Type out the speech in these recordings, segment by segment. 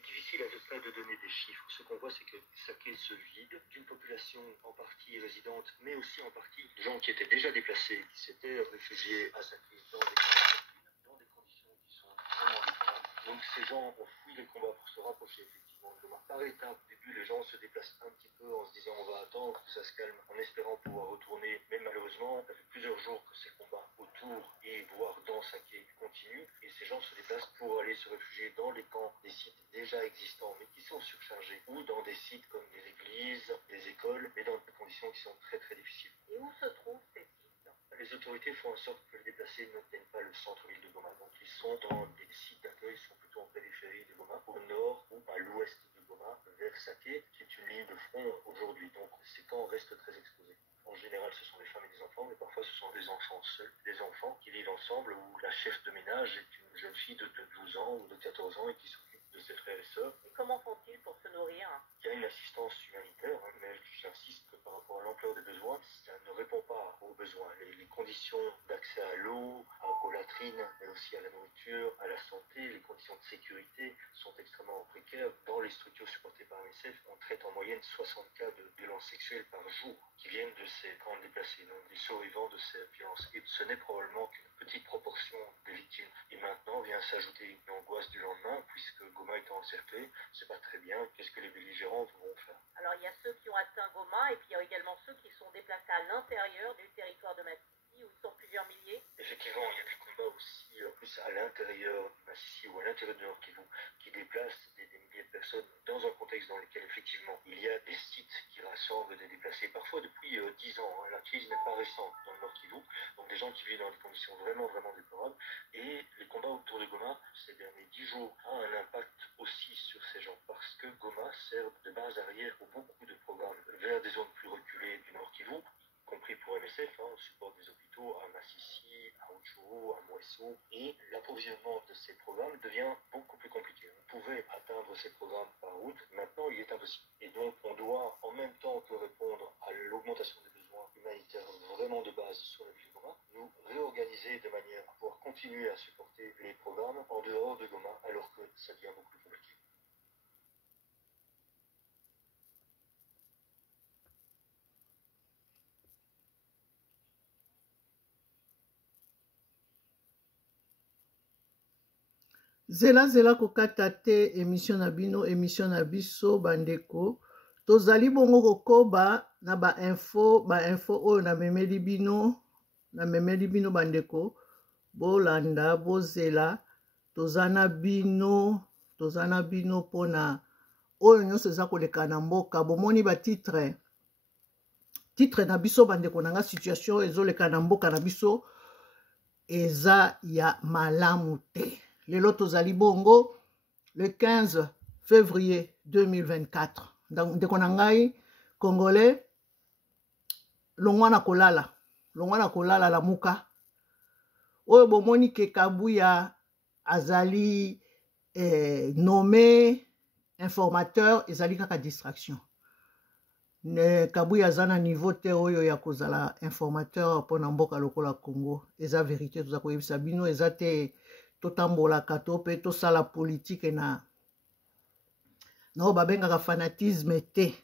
C'est difficile à ce stade de donner des chiffres. Ce qu'on voit, c'est que Saké se vide d'une population en partie résidente, mais aussi en partie de gens qui étaient déjà déplacés, qui s'étaient réfugiés à Saké dans des conditions qui sont vraiment déplorables. Donc ces gens ont fui les combats pour se rapprocher effectivement de Goma. Par étapes, au début, les gens se déplacent un petit peu en se disant on va attendre que ça se calme, en espérant pouvoir retourner. Mais malheureusement, ça fait plusieurs jours que ces combats autour et voire dans Saké continuent. Et ces gens se déplacent pour aller se réfugier dans les camps des sites déjà existants, mais qui sont surchargés, ou dans des sites comme des églises, des écoles, mais dans des conditions qui sont très très difficiles. Et où se trouvent ces sites? Les autorités font en sorte que les déplacés n'atteignent pas le centre-ville de Goma. Donc ils sont dans des sites d'accueil, ils sont plutôt en périphérie de Goma, au nord ou à l'ouest de Goma, vers Saké, qui est une ligne de front aujourd'hui. Donc ces camps restent très exposés. En général, ce sont des femmes et des enfants, mais parfois ce sont des enfants seuls, des enfants qui vivent ensemble, où la chef de ménage est une jeune fille de 12 ans ou de 14 ans et qui s'occupe de ses frères et sœurs. Et comment font-ils pour se nourrir? Il y a une assistance humanitaire, mais j'insiste que par rapport à l'ampleur des besoins, ça ne répond pas aux besoins. Les conditions d'accès à l'eau, aux latrines, mais aussi à la nourriture, à la santé, les conditions de sécurité sont extrêmement précaires. Dans les structures supportées par l'UNICEF, on traite en moyenne 60 cas de violences sexuelles par jour qui viennent de ces camps déplacés, donc des survivants de ces violences. Et ce n'est probablement qu'une petite proportion des victimes. Et maintenant vient s'ajouter une angoisse du lendemain, puisque Goma est encerclé, c'est pas très bien, qu'est-ce que les belligérants vont faire? Alors il y a ceux qui ont atteint Goma et puis il y a également ceux qui sont déplacés à l'intérieur du territoire de Masisi, où ils sont plusieurs milliers. Effectivement, il y a des combats aussi plus à l'intérieur du Masisi ou à l'intérieur du Nord Kivu qui déplacent des milliers de personnes dans un contexte dans lequel effectivement il y a des sites qui rassemblent des déplacés, parfois depuis 10 ans. La crise n'est pas récente dans le Nord Kivu, donc des gens qui vivent dans des conditions vraiment déplorables. Et les combats autour de Goma ces derniers 10 jours ont un impact aussi sur ces gens parce que Goma sert de base arrière pour beaucoup de programmes vers des zones plus reculées du Nord Kivu, compris pour MSF, on supporte des hôpitaux à Massissi, à Rutshuru, à Mweso, et l'approvisionnement de ces programmes devient beaucoup plus compliqué. On pouvait atteindre ces programmes par route, maintenant il est impossible. Et donc on doit, en même temps que répondre à l'augmentation des besoins humanitaires vraiment de base sur la ville de Goma, nous réorganiser de manière à pouvoir continuer à supporter les programmes en dehors de Goma, alors que ça devient beaucoup plus compliqué. Zela kokata te émission na bino émission na biso bandeko tozali bongo kokoba na ba info oyo na memeli bino bandeko bolanda bozela tozana bino pona oyo nyonso eza koleka na mboka bomoni ba titre na biso bandeko nanga situation ezoleka na mboka na biso eza ya malamu te. Lelo tozali bongo le 15 février 2024. Ndeko na ngai congolais longwa na kolala la muka. Oyo bomoni ke Kabuya azali nommé informateur ezali kaka distraction. Kabuya azana niveau te oyo ya kozala informateur pona mboka lokola Congo. Eza vérité toza koyebisa bino eza te totambolaka to pe tosala politique na oyo babengaka fanatisme te.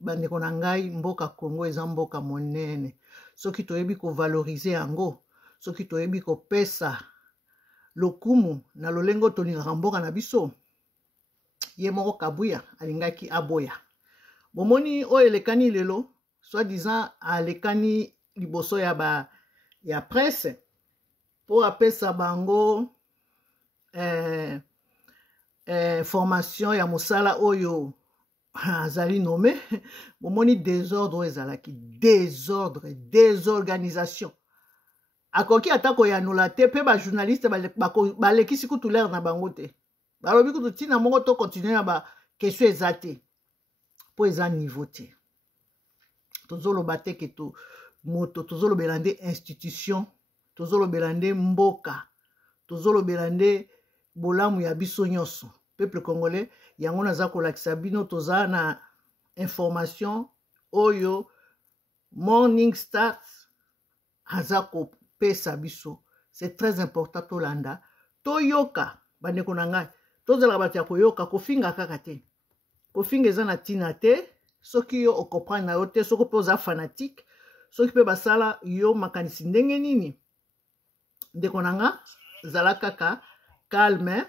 Bandeko na ngai mboka Congo eza mboka monene. Soki toyebi kovalorize yango, soki toyebi kopesa lokumu na lolengo tolingaka mboka na biso, ye moko Kabuya alingaki aboya. Bomoni oyo elekani lelo, soi-disant alekani liboso ya presse, pour apesa bango formation ya mosala oyo azali nommé. Bomoni désordre ezalaki, désorganisation. Akoki atako ya nula te pe ba journaliste balekisi kutu l'air na bango te. Balobi kutu tina mongo to continuer na ba question ezate. Po eza niveau te. Tozoloba te ke to moto tozolobela nde institution, tozolobela nde mboka, tozolobela nde bolamu ya biso nyonso. Peuple congolais yango naza kolakisa bino toza na information oyo Morning Stars aza kopesa biso. C'est très important tolanda. Toyoka bandeko na ngai tozala bato ya koyoka kofinga kaka te kofinga eza na ntina te soki yo okomprendre na yo te soki mpe oza fanatique soki mpe basala yo makanisi ndenge nini ndeko na nga zala kaka calme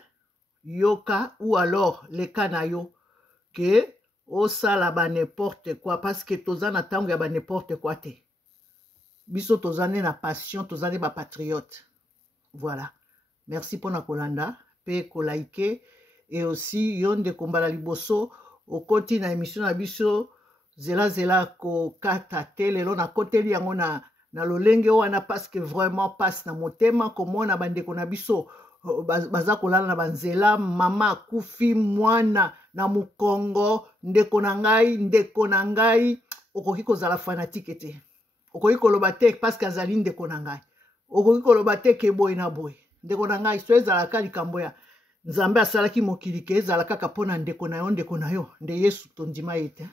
yoka ou alors leka na yo ke osala ba n'importe quoi parce que toza na ntango ya ba n'importe quoi te biso toza nde na passion toza nde bapatriote voilà merci mpona kolanda mpe kolaike et aussi yo ndeko mbala liboso okoti na émission na biso zela kokata te lelo nakoteli yango na lolenge wana parce que vraiment passe na motema komona bandeko na biso baza kolala na banzela mama akufi mwana na mokongo ndeko na ngai okoki kozala fanatique te okoki koloba te parce que azali ndeko na ngai okoki koloba te ke boye na boye ndeko na ngai so ezalaka likambo ya nzambe asalaki mokili ke ezala kaka mpona ndeko na yo nde yesu tondima ye te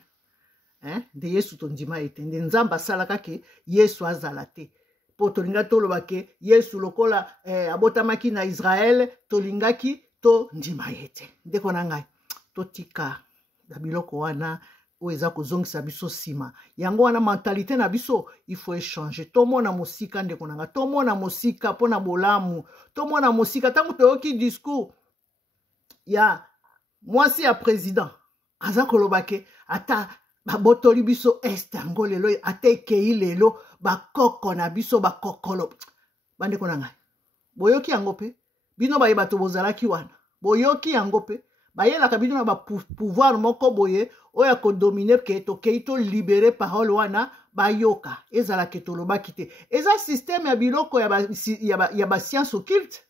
nde yesu tondima ye te nde nzambe asalaka ke yesu azala te mpo tolinga toloba ke yesu lokola abotamaki na israele tolingaki tondima ye te ndeko na ngai totika na biloko wana oyo eza kozongisa biso nsima yango wana mentalité na biso il faut échanger tomona mosika ndeko na ngai tomona mosika mpona bolamu tomona mosika ntango toyoki discours ya mwasi ya président aza koloba ke ata babotoli biso este yango lelo ata ekei lelo bakoko na biso bakokolo bandeko na ngai boyoki yango mpe bino bayeba to bozalaki wana boyoki yango mpe bayelaka bino na bapouvoir moko boye oyo akodomine ke tokei tolibere parole wana bayoka ezalaka tolobaki te eza systeme ya biloko ya bascience occulte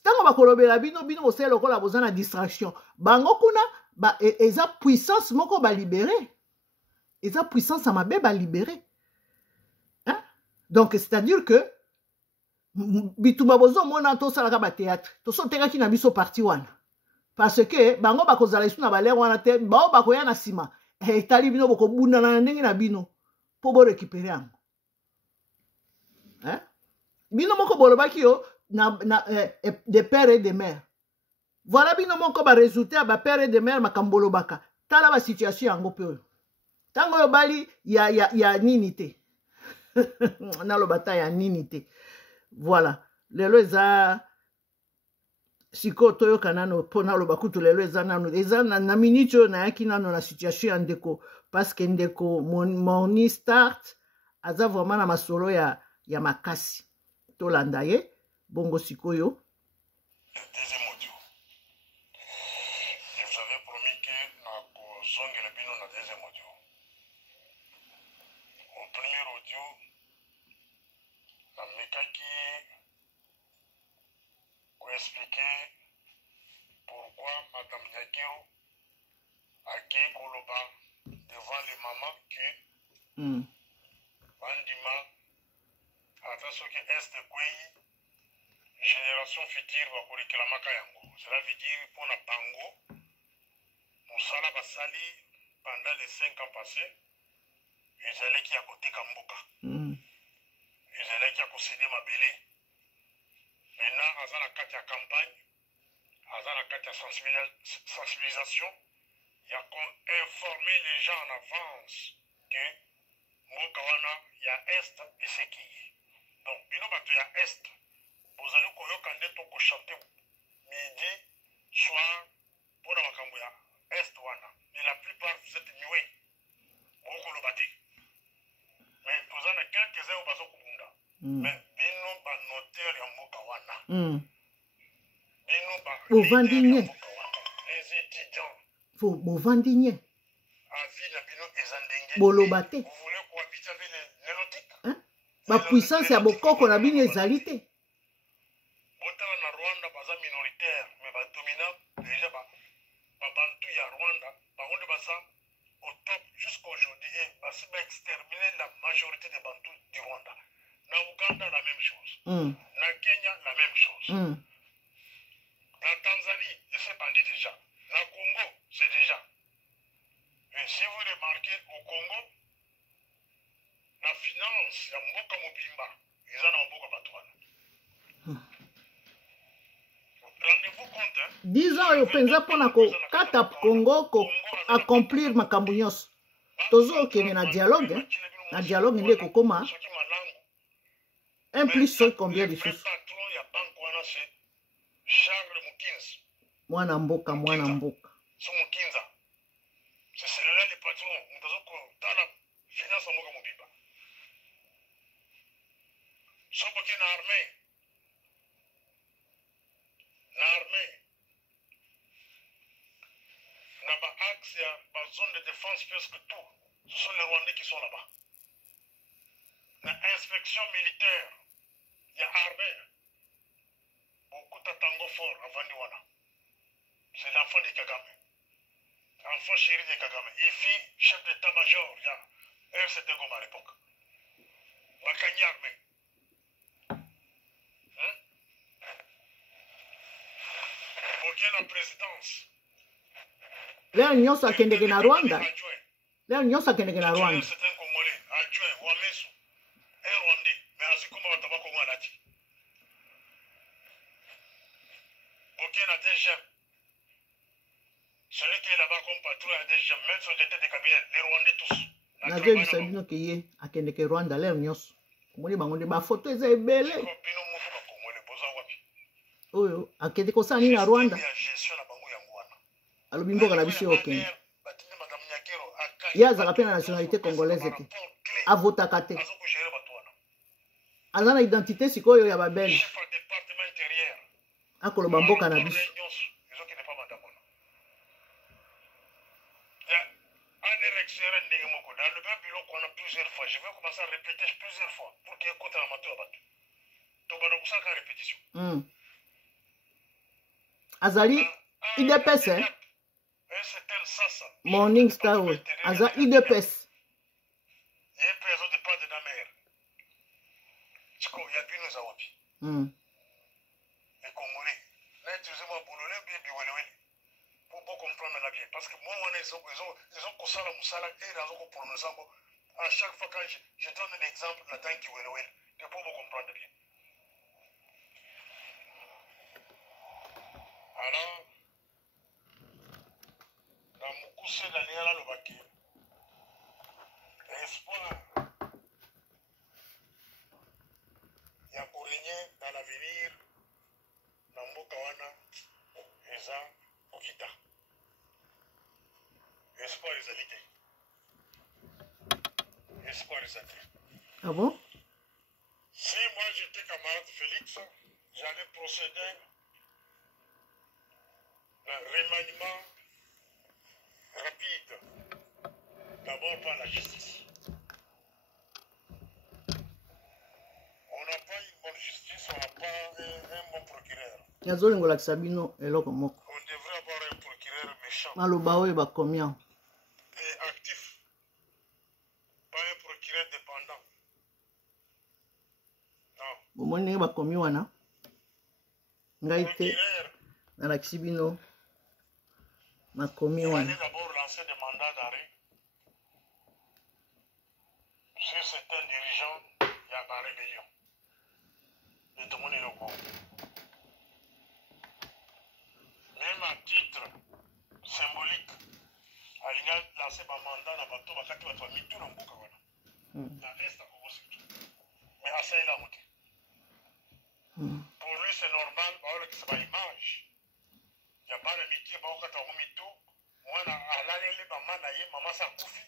ntango bakolobela bino bosala lokola boza na distraction bango kuna eza puissance moko balibere eza puissance ya mabe balibere donc c'est-à-dire que bitumba bozomona tosalaka batéâtre tosotekaki na biso parti wana parce que bango bakozala isu na balere wana te bao bakoya na nsima etali bino bokobundana na ndenge na bino mpo borekipere yango bino moko bolobaki yo de père et de mère voilà bino moko baresultat ya bapère et de mère makambo olobaka tala basituation yango mpe oyo ntango oyo bali ya nini te naloba ta ya nini te voilà lelo eza sikoyo toyoka nano mpo naloba kutu lelo eza nano eza na minute oyo nayaki nano na situation ya ndeko parce que ndeko morning start aza vraiment na masolo ya makasi tolanda ye bongo sikoyo. Deuxième audio. Je vous avais promis que na bino na deuxième audio. Au premier audio, na mekaki pour expliquer pourquoi Madame Nyakiro a été koloba devant les mamans que Bandima ata soki este kwei génération future va korekelamaka yango. Cela veut dire pour na bango mosala basali pendant les 5 ans passés ezalaki ya koteka mboka ezalaki ya kosede mabele. Maintenant aza na kati ya campagne aza na kati ya sensibilisation ya informer les gens en avance que mboka wana ya est eseki. Donc bino bato ya est bozali koyoka nde tokochante midi soir mpona makambo ya est wana, mais la plupart vous êtes miwe okoloba te, mais toza na quelques heures bazo kobunda mais bino banoteur ya mboka wana bino bovandi nye les étudiants bovandi nye avi na bino eza ndenge boloba te vous voulez cohabiter avec les nélotiques bapuissance ya bokoko na bino ezali te. Botala na Rwanda baza minoritaire mais badominant déjà babantu ya Rwanda bango basa au top jusqu'aujourd'hui et basi ba exterminer la majorité des Bantus du Rwanda. Na Uganda la même chose. Na Kenya la même chose. Na Tanzanie c'est bandit déjà. Na Congo c'est déjà. Et si vous remarquez au Congo la finance ya mboka mobimba ils en ont beaucoup patron. rendez-vous compte, hein? 10 ans oyo penza mpona kokata Congo accomplir makambo nyonso tozokende na dialogue na dialogue nde kokoma 1 plus 1 combien lisusu mwana mboka c'est celui-là le patron mutazokotala finance mboka mobimba soki na armée na axe ya zone de défense presque tout ce sont les Rwandais qui sont là-bas na inspection militaire ya armée okuta tango fort avandi wana c'est l'enfant de Kagame enfant chéri de Kagame ifi chef d'état-major ya RCD Goma à l'époque bakanyi armée boke na présidence leo nyonso akendeke na Rwanda leo nyonso akendeke na Rwanda c'est un Congolais adjoint Wamesu un Rwandais mais azikoma bataba Congo alati boke na DGM celui qui est là-bas comme patron à DGM même sur l'état de cabinet les Rwandais tous nazoyebisa bino ke ye akendeke Rwanda leo nyonso omoni bango nde bafoto eza ebele bino mofu bakongole boza wapi oyo akende kosala nini na Rwanda alobi mboka na biso ye okende ye azalaka mpe na nationalité congolaise te avotaka te aza na identité sikoyo ya babelge akoloba mboka na biso dans le même bureau qu'on a plusieurs fois, je vais commencer à répéter plusieurs fois pour qu'il écoute la moto à battu. Donc on a pour ça qu'à répétition. Azali IDPS hein? Morning Star oui. Aza IDPS. Il y a personne de pas de la mer. Il y a plus nous à wapi. Les Congolais. Là, utilisez-moi pour le bien biwelewele. Pour comprendre la bien. Parce que moi, ils ont consala musala et ils ont prononcé. À chaque fois que je donne un exemple, la tank qui welewele. C'est pour vous comprendre bien. Alors, dans mon coup, c'est l'année là, le baquet. Espoir. Il y a pour régner dans l'avenir, dans mon kawana, et ça, Okita. Espoir les alités. Espoir les alités. Ah bon? Si moi j'étais camarade Félix, j'allais procéder un remaniement rapide. D'abord par la justice. On n'a pas une bonne justice, on n'a pas un bon procureur. Yazolingola Sabino eloko moko. On devrait avoir un procureur méchant. Maloba oyo bakomia. Et actif. Pas un procureur dépendant. Non. Bomoni ndenge bakomi wana. Ngai te nalakisi bino makomi Il wana. allait d'abord lancer des mandats d'arrêt. Si c'est un dirigeant, il y a la rébellion. Et tout le monde est au courant. Même à titre symbolique, il a lancé un mandat dans le bateau, il a mis tout dans le bouc. Dans l'Est, à Congo, mais à ça, il a monté. Pour lui, c'est normal, c'est pas l'image. Il n'y a pas d'amitié, il n'y a pas de moi, à l'année, maman s'en confie.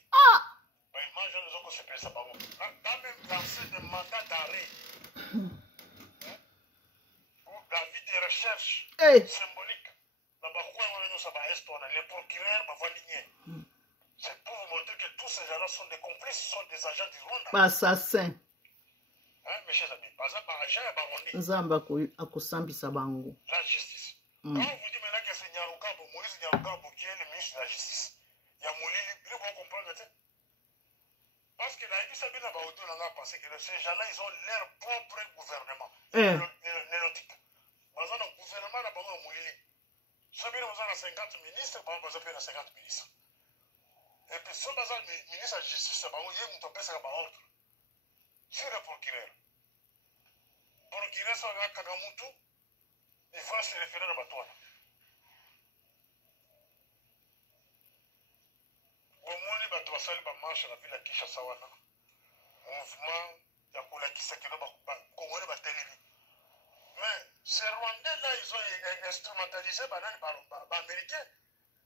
Image, nous avons se ça pas bon. Quand même lancer des mandats d'arrêt. La vie de recherche symbolique. Les procureurs m'ont aligné. C'est pour vous montrer que tous ces gens-là sont des complices, sont des agents du Rwanda. Assassins. Hein, mes chers amis, par exemple, agent et baronné. Nzamba akosambisa bango. La justice. Quand on vous dit maintenant que c'est Nyarugabo, Moïse Nyarugabo qui est le ministre de la justice, il y a Moulili, vous pouvez comprendre, parce que la justice a bien pensé que ces gens-là, ils ont leur propre gouvernement. Nélotique. Dans un gouvernement, là, on Moulili. Ceux qui ont 50 ministres, on va 50 ministres. Et puis, si on a ministre de la justice, on va faire ordre. C'est le procureur. Le procureur, ça va Kagamutu. il faut se référer à Batouana. Au moins, les Batouana, ça marche à la ville de Kinshasa. Mouvement, il y a pour la Kisaki, Congo, mais ces Rwandais-là, ils ont instrumentalisé les Américains.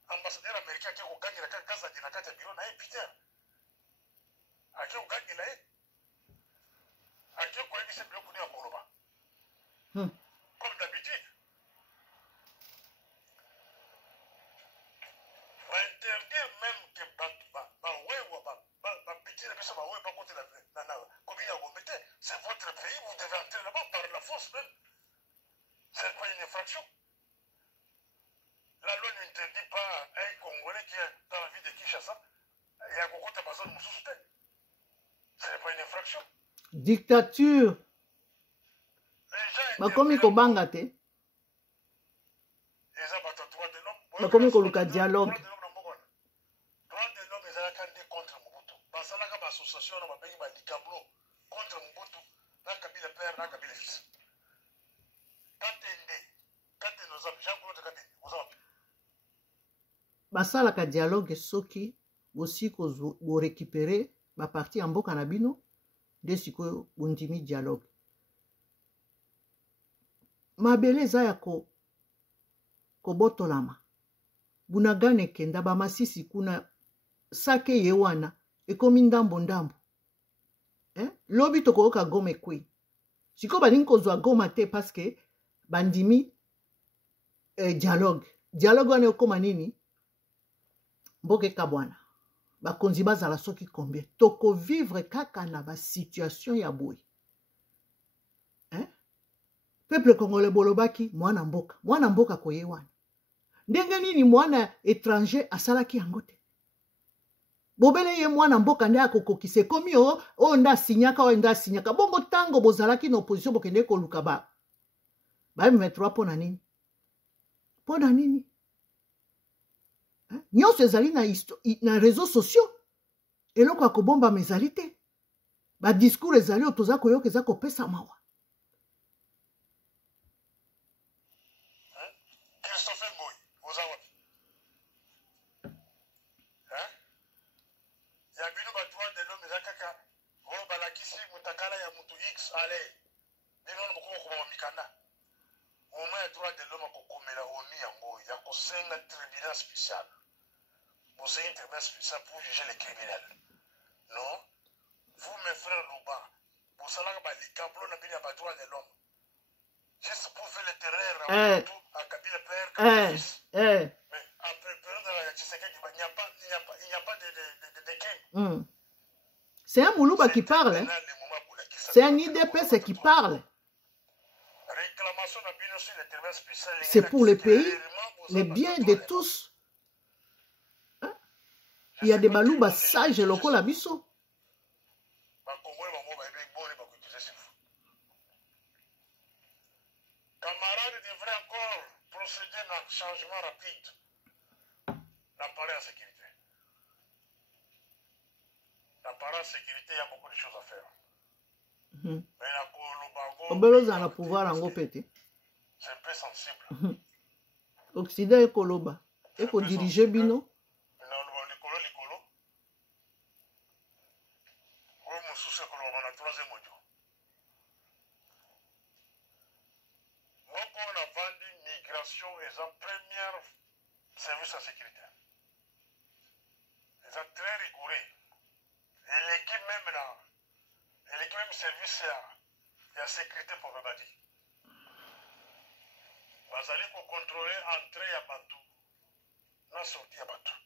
Ambassadeur américain qui a gagné la case de la carte de bureau, Peter. A qui a gagné la a qui a gagné ce bloc de Koloba. Comme d'habitude. Va interdire même que c'est votre pays, vous devez entrer là-bas par la force même. C'est pas une infraction. La loi n'interdit pas à un Congolais qui est dans la ville de Kinshasa et à Kokota Bazon Moussouste. Ce n'est pas une infraction. Dictature. Bakomi kobanga te. Bakomi koluka dialogue. Droit de l'homme est contre Mobutu. Basalaka ba association na babengi ba Likablo contre Mobutu. Na Kabila père, na Kabila fils. Kate nos hommes, Jean-Claude Kate, aux hommes. Basalaka dialogue soki aussi ko récupérer ba parti en mboka na bino de siko bondimi dialogue. Mabele za ya ko botolama. Bunagane kenda ba masisi kuna sake yewana ekomi ndambo ndambo. Lobi toko oka gome kwe. Siko balingi kozwa goma te parce que bandimi dialogue. Dialogue wana okoma nini? Mboke kabwana. Bakonzi bazala soki combien? Toko vivre kaka na ba situation ya boy. Peuple congolais bolobaki mwana mboka. Mwana mboka koye wana. Ndenge nini mwana étranger asalaki yango te? Bobele ye mwana mboka nde akokokise komi o nda sinyaka o nda sinyaka. Bongo tango bozalaki na opposition bokende koluka ba. Ba M23 pona nini? Pona nini? Nyonso ezali na réseaux sociaux. Eloko akobomba mezali te. Ba discours ezali otoza koyoka eza kopesa mawa. Christopher Boy, vous avez. Ya bino ba droit de l'homme ezakaka o balakisi mutakala ya mutu X ale. Bino na moko ko mikanda. Au moins droit de l'homme akokomela omi yango ya kosenga tribunal spécial. Vous êtes un tribunal spécial pour juger les criminels. Non? Vous, mes frères Louba, vous savez que les cablos n'ont pas droit de l'homme. Juste pour faire le terreur à Kabila père, Kabila fils. Mais après, il n'y a pas de crime. C'est un Moulouba qui parle. C'est un IDPS qui parle. C'est pour le pays, les biens de tous. Il y a des balouba sages locaux la biso. Camarades devraient encore procéder à un changement rapide. L'appareil à sécurité. L'appareil à sécurité, il y a beaucoup de choses à faire. Mais la pouvoir en pété. C'est un peu sensible. Occident et Koloba. Et pour diriger Bino. On a vendu migration et en première service à sécurité. Ils sont très rigoureux. Et l'équipe même là, et l'équipe même service à la sécurité pour le bâti. Vous allez contrôler l'entrée à Bantou, la sortie à Bantou.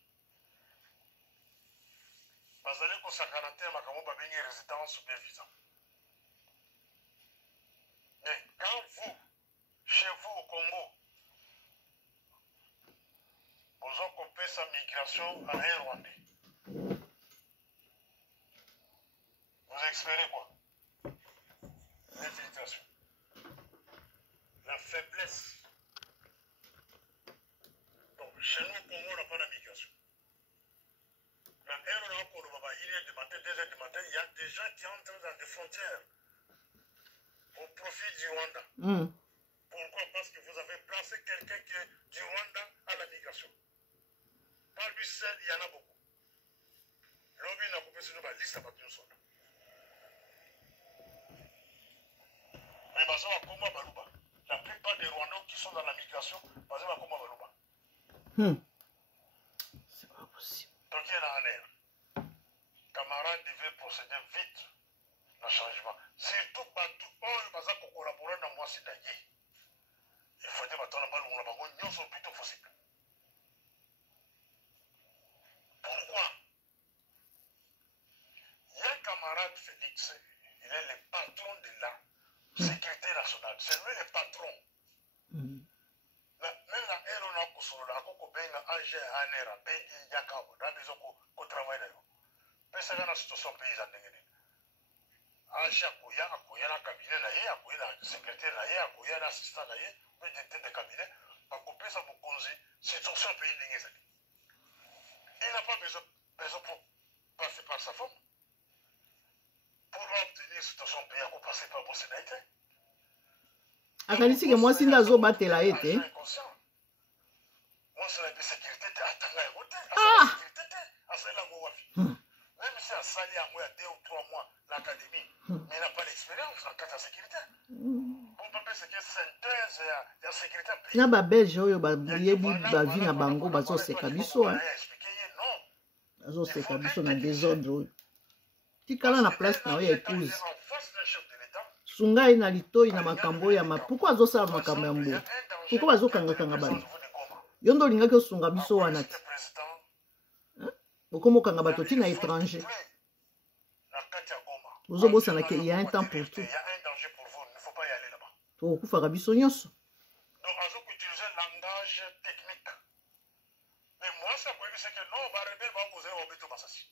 Vous allez consacrer à une résidence ou bien visa. Mais quand vous, chez vous au Congo, vous occupez sa migration à un Rwandais. Vous expérez quoi? L'infiltration. La faiblesse. Donc, chez nous au Congo, on n'a pas la migration. Mais il est du matin, 2 heures du matin, il y a des gens qui entrent dans des frontières au profit du Rwanda. Pourquoi? Parce parce que vous avez placé quelqu'un qui est du Rwanda à la migration. Pas lui seul, il y en a beaucoup. L'objet n'a coupé sur la liste à partir de son. Mais basé à Koma Baluba. La plupart des Rwandais qui sont dans la migration, basé à Koma Baluba. C'est pas possible. Donc il y a un air. Camarades devaient procéder vite au changement. Surtout partout, basé à collaborer dans moi, c'est d'ailleurs. Il faut dire que nous avons le plus possible. Pourquoi? Il y a un camarade Félix, il est le patron de la sécurité nationale. C'est lui le patron. Même la RONA Kusura, la Koko Benga, AG, ANERA, Bengi, Yakabo, dans les autres qui travaillent là. Mais c'est dans la situation paysanne. AG, Akouya, la cabinet, Akouya, la secrétaire, Akouya, l'assistant, le directeur de cabinet, pour couper ça pour causer situation pays. Il n'a pas besoin pour passer par sa femme. Pour obtenir situation pays, il faut passer par la possibilité. Akanisi ke mwasi ndazo batela ete. Moi, c'est la sécurité. Même si à Sali à moi, 2 ou 3 mois, l'académie, mais il n'a pas l'expérience en cas de sécurité. Pour pas ce que synthèse de sécurité. Na ba belge oyo ba yebi ba vi na bango bazo seka biso hein. Bazo seka biso na désordre oyo. Tikala na place na oyo épouse. Sungai na litoi na makambo ya ma. Pourquoi azo sala makambo ya mbo? Pourquoi bazo kanga bana? Yondo linga ke sunga biso wana ti. Okomo kanga bato ti na étranger. Ozo bosa na ke il y a un temps pour tout. Il y a un danger pour vous, il ne faut pas y aller là-bas. To kufaka biso nyonso. Donc azo utiliser langage technique. Mais moi ça peut dire que non, va rebelle va poser au béton masasi.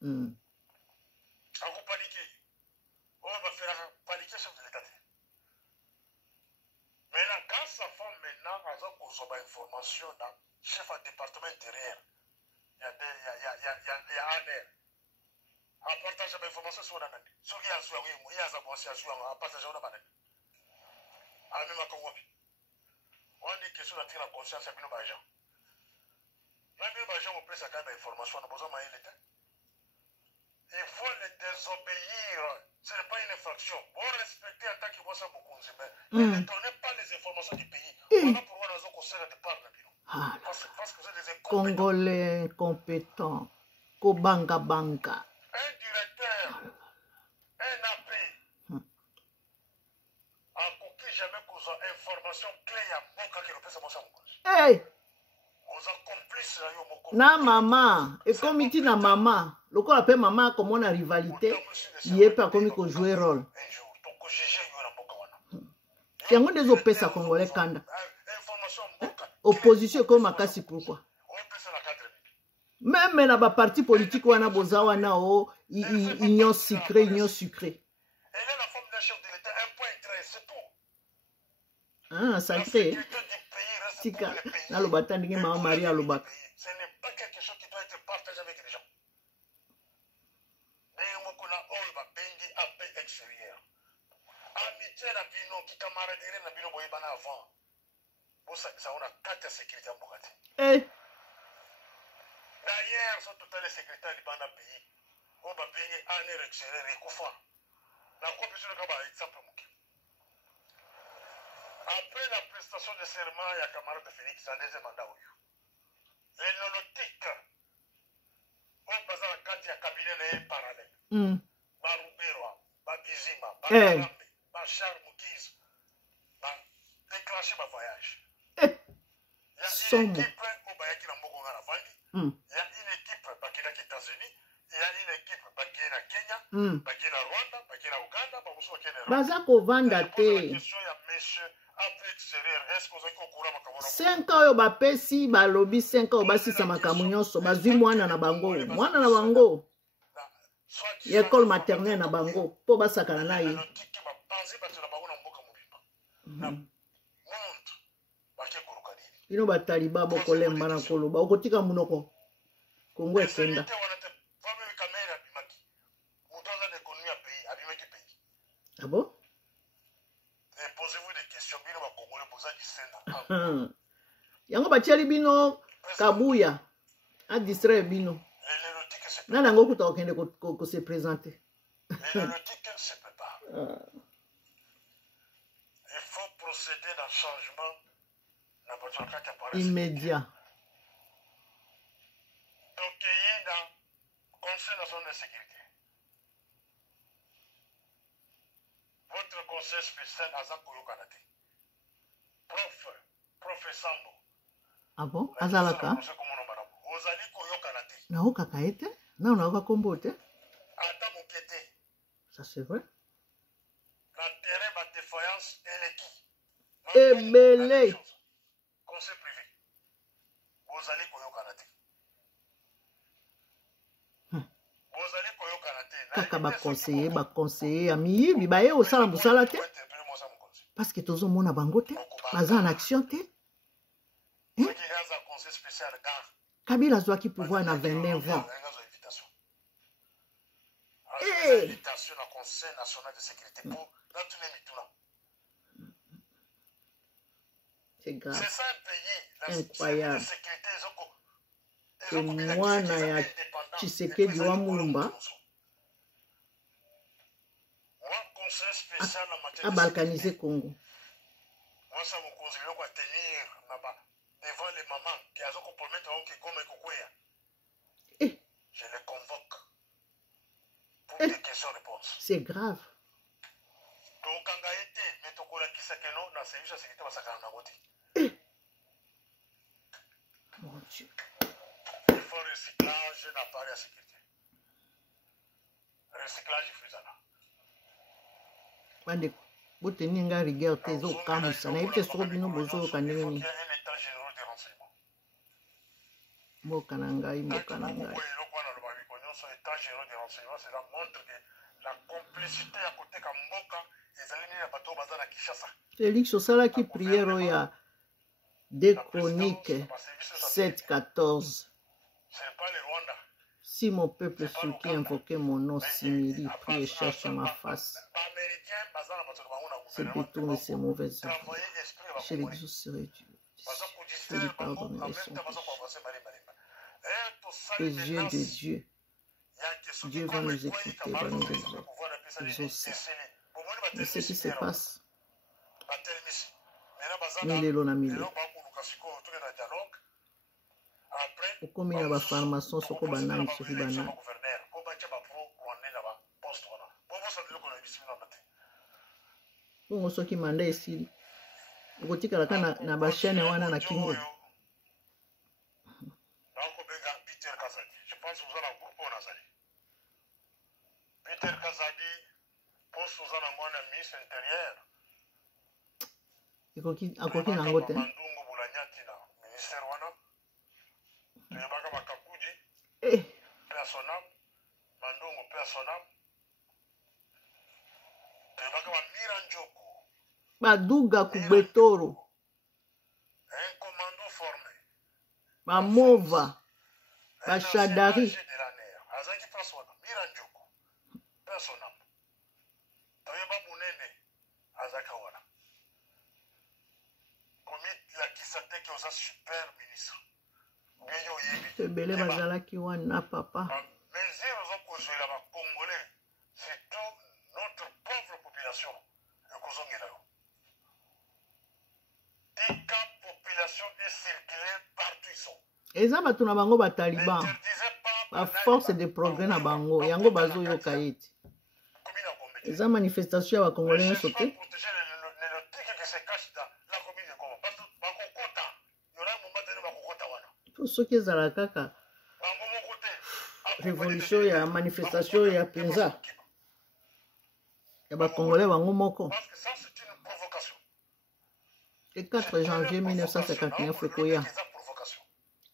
On va paniquer. On va faire paniquer chef de l'État. Mais là, quand sa femme maintenant a besoin d'informations dans le chef du département intérieur, il y a un air. À partager l'information sur la nani. Sur qui a joué, il y a à partager la nani. À même à Congo. On dit que sur la conscience, il y a des gens. Même les gens ont pris sa carte d'information, on a besoin de l'État. Il faut les désobéir. Ce n'est pas une infraction. Vous respectez en tant que vous savez beaucoup. Mais ne donnez pas les informations du pays. Voilà pourquoi nous avons conseillé de parler. Parce que vous êtes des incompétents. Congolais compétents. Kobanga banga. Un directeur, un AP, a coupé jamais qu'on a information clé à Boka qui repose à mon hey! On a complice à Yomoko. Na maman, et comme il na maman, le corps appelle maman comme on a rivalité, il est pas comme il peut jouer rôle. Il y a des opérations congolais kanda. Opposition comme Makasi pourquoi? Même dans les partis politiques, on a besoin de union sucrée, union sucrée. Elle est la femme d'un chef de l'État, un point très, c'est tout. Ah, sacré. Tika, na lo batandingi mama Maria Lobak. Ce n'est pas quelque chose qui doit être partagé avec les gens. Mais on a Olba, Bengi, AP extérieur. Amitié la bino, qui camaraderie na bino boyebana avant. Pour ça, on a 4 sécurités en Bogati. Eh. D'ailleurs, sont tous les secrétaires du Bana pays. On va payer un air extérieur et Koufa. La compétition de Kaba, exemple. Après la prestation de serment, il y a camarade de Félix, c'est un deuxième mandat. Les nonotiques, on passe à la carte, il y a cabinet parallèle. Barouberwa, Babizima, Barambe, Bachar Moukiz, déclencher ma voyage. Il y a une équipe au Bayaki na Mogonga la Vandi. Il y a une équipe qui est aux États-Unis. Il y a une équipe qui est à Kenya, qui est à Rwanda, qui est à Ouganda, qui est à Rwanda. Baza kovanda te. 5 ans yo bapesi balobi 5 ans basisa makambo nyonso bazwi mwana na bango ya école maternelle na bango po basakana na ye ino bataliba bokolemba na koloba okotika munoko Kongo ekenda. Ah bon? Posez-vous des questions, bien on va Congolais poser qui sait yango batiali bino kabuya a distraire bino nana yango kuta okende ko se présenter. Se prépare. Il faut procéder d'un changement immédiat. Donc, il y a dans le Conseil national de sécurité. Votre conseil spécial Azako Yokanate. Professeur. Ah bon? Azalaka? Naoka kaete? Non, naoka kombote? Ça c'est vrai. L'intérêt de la défaillance est l'équipe. Et belé. Conseil privé. Vous allez Koyokanate. Kaka ba conseiller ami bibaye osala musala te parce que tozo mona bango te baza en action te. Kabila zwaki pouvoir na 29 ans. Invitation au Conseil national de sécurité pour dans tous les mituna. C'est grave. C'est ça un pays. Incroyable. La sécurité que mwana ya Tshisekedi wa Mulumba a balkanisé Congo. Moi, ça me conseille de tenir devant les mamans qui ont compromis qui comme Kokoya. Je les convoque pour des questions-réponses. C'est grave. Donc, quand il a été, mais tu as dit que non, dans ces choses, c'est que ça va mon Dieu. Il faut recyclage d'appareils à sécurité. Recyclage faisant. Bande boteni nga rigueur te zo kamusa na ite so bino bozo kanenge ni. Mboka na ngai. Félix osalaki prière ya Deux Chroniques 7:14. Si mon peuple sur qui invoquait mon nom s'humilie, prie et cherche ma face, se détourne de ses mauvaises œuvres, je l'exaucerai Dieu. Je lui pardonnerai son péché. Les yeux de Dieu. Dieu va nous écouter, va nous exaucer. Mais ce qui se passe, milelo na milelo. Okomi na ba pharmacien soko banani soki banani. Bongo soki manda esili. Okotikala ka na ba chaîne wana na kingo. Peter Kazadi, poste aux alentours de ministre intérieur. Akoki nango te. Baduga kubetoro. Un commando formé. Bamova. Bashadari. Ebele bazalaki wana papa. Eza bato na bango ba Taliban. Ba force de progrès na bango yango bazo yoka eti. Eza manifestation ya ba Congolais nyonso te. Soki ezala kaka révolution ya manifestation ya penza ya ba Congolais bango moko. Le 4 janvier 1959 ekoya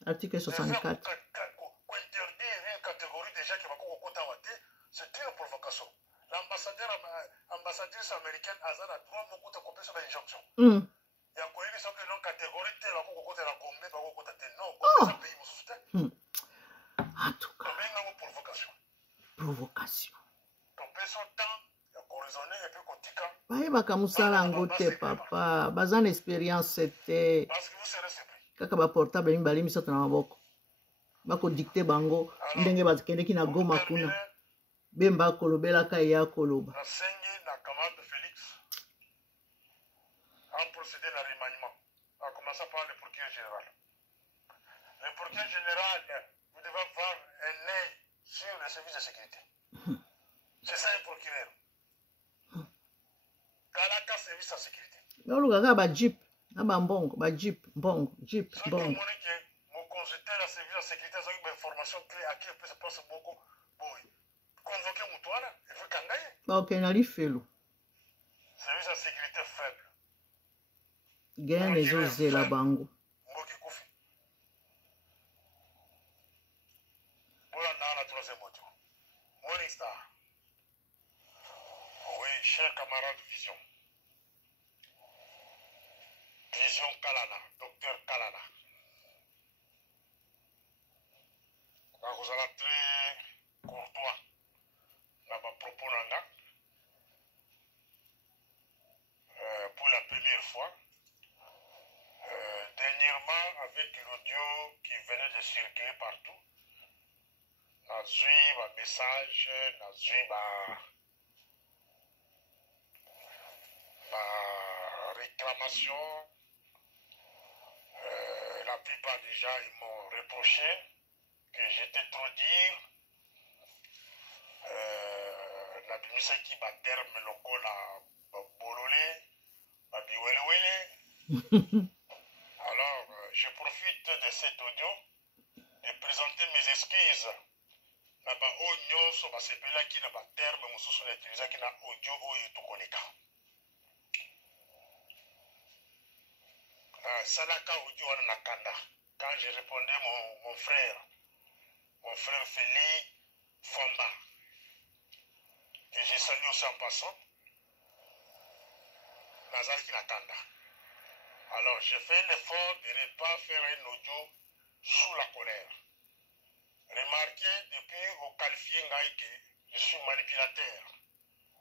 article 64. L'ambassadrice américaine a droit de couper sur l'injonction. Il y a quoi que non catégorie telle la côté la Gombe pas côté telle non ça pays vous en tout cas provocation donc son temps il a raisonné et puis kotika bayebaka mosala yango te papa baza na expérience te kaka baportable mibale misato na maboko bakodikte bango ndenge bakendeki na Goma kuna bemba akolobelaka ye akoloba nasengi na camarade Félix en procédé na remaniement à commencer par le procureur général. Le procureur général, vous devez avoir un œil sur les services de sécurité. C'est ça un procureur. Kalaka service de sécurité. olukaka ba jeep na ba mbongo ba jeep mbongo jeep Ceux qui mbongo ont que mon consulteur la service de sécurité a une information clé à qui peut se passer beaucoup. Bon, convoquer Moutouana, il faut qu'on gagne. bakokende na lifelo Service de sécurité faible. gene ezozela bango Mboki Koufi. Voilà dans la troisième moto. Morning Star. Oui, cher camarade Vision. Vision Kalana, docteur Kalana. Vous allez très courtois dans ma propos. Pour la première fois. Dernièrement, avec l'audio qui venait de circuler partout, j'ai eu un message, j'ai eu ma réclamation. La plupart déjà, ils m'ont reproché que j'étais trop dire. La bimisa qui bat terme local à Bololé, à Biwelewele. Alors, je profite de cet audio de présenter mes excuses. Na ba onyo so ba sepela ki na ba terme mususu na utiliser ki na audio oyo tokoleka. Salaka audio wana na kanda. Quand je répondais mon frère Félix Fomba, que je salue aussi en passant, Nazariki na kanda. Alors, j'ai fait l'effort de ne pas faire un audio sous la colère. Remarquez, depuis au qualifié que je suis manipulateur.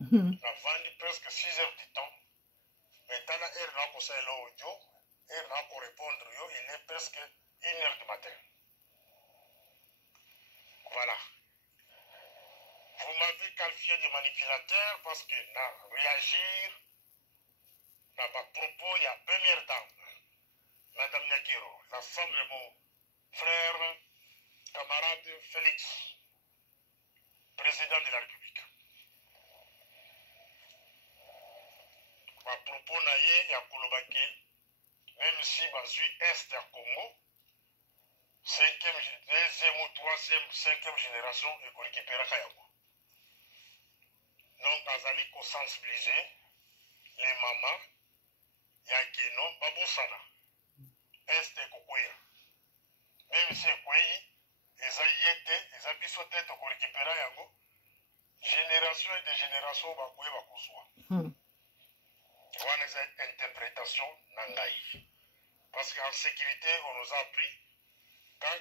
On a vendu presque 6 heures du temps. Maintenant, elle n'a pas fait l'audio, elle n'a pas répondre, il est presque 1 heure du matin. Voilà. Vous m'avez qualifié de manipulateur parce que réagir à ma propos, il y a première dame, Madame Nyakiro, la femme de mon frère, camarade Félix, président de la République. Ma propos naïe, il y a Kolobake, même si Bazui Est à Congo, 5e, 2e ou 3e, 5e génération, et qu'on récupère Kayama. Donc, Azali, qu'on sensibiliser les mamans. Yaki non, babosana. Este kokoya. Même si koyi, eza yete, eza biso tete ko récupérer yango. Génération et de génération bakoye bakoswa. Voilà les interprétations nangaï. Parce qu'en sécurité, on nous a appris quand